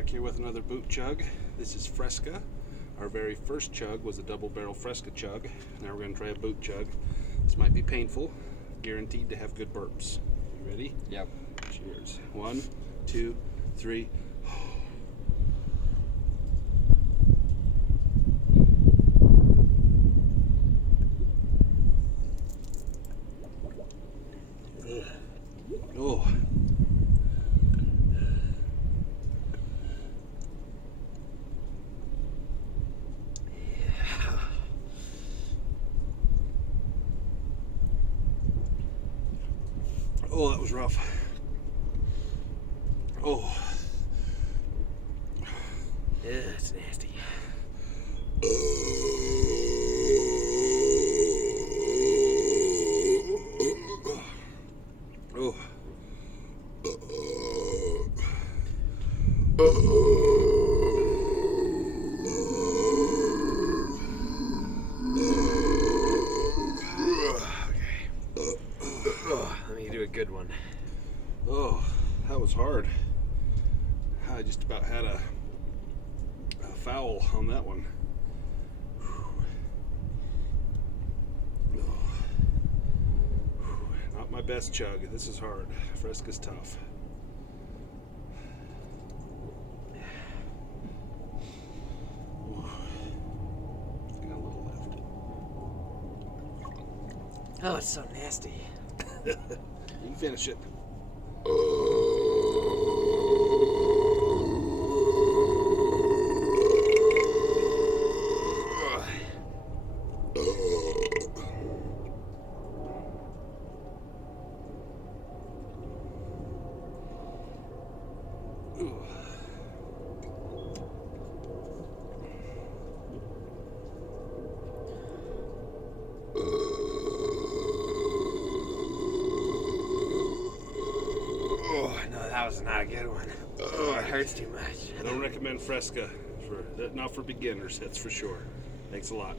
Back here with another boot chug. This is Fresca. Our very first chug was a double barrel Fresca chug. Now we're going to try a boot chug. This might be painful. Guaranteed to have good burps. You ready? Yep. Cheers. 1, 2, 3. Oh. Oh, that was rough. Oh. Yeah, it's nasty. Oh. Let me do a good one. Oh, that was hard. I just about had a foul on that one. Not my best chug. This is hard. Fresca's tough. I got a little left. Oh, it's so nasty. You can finish it. That was not a good one. Oh, it hurts too much. I don't recommend Fresca not for beginners, that's for sure. Thanks a lot.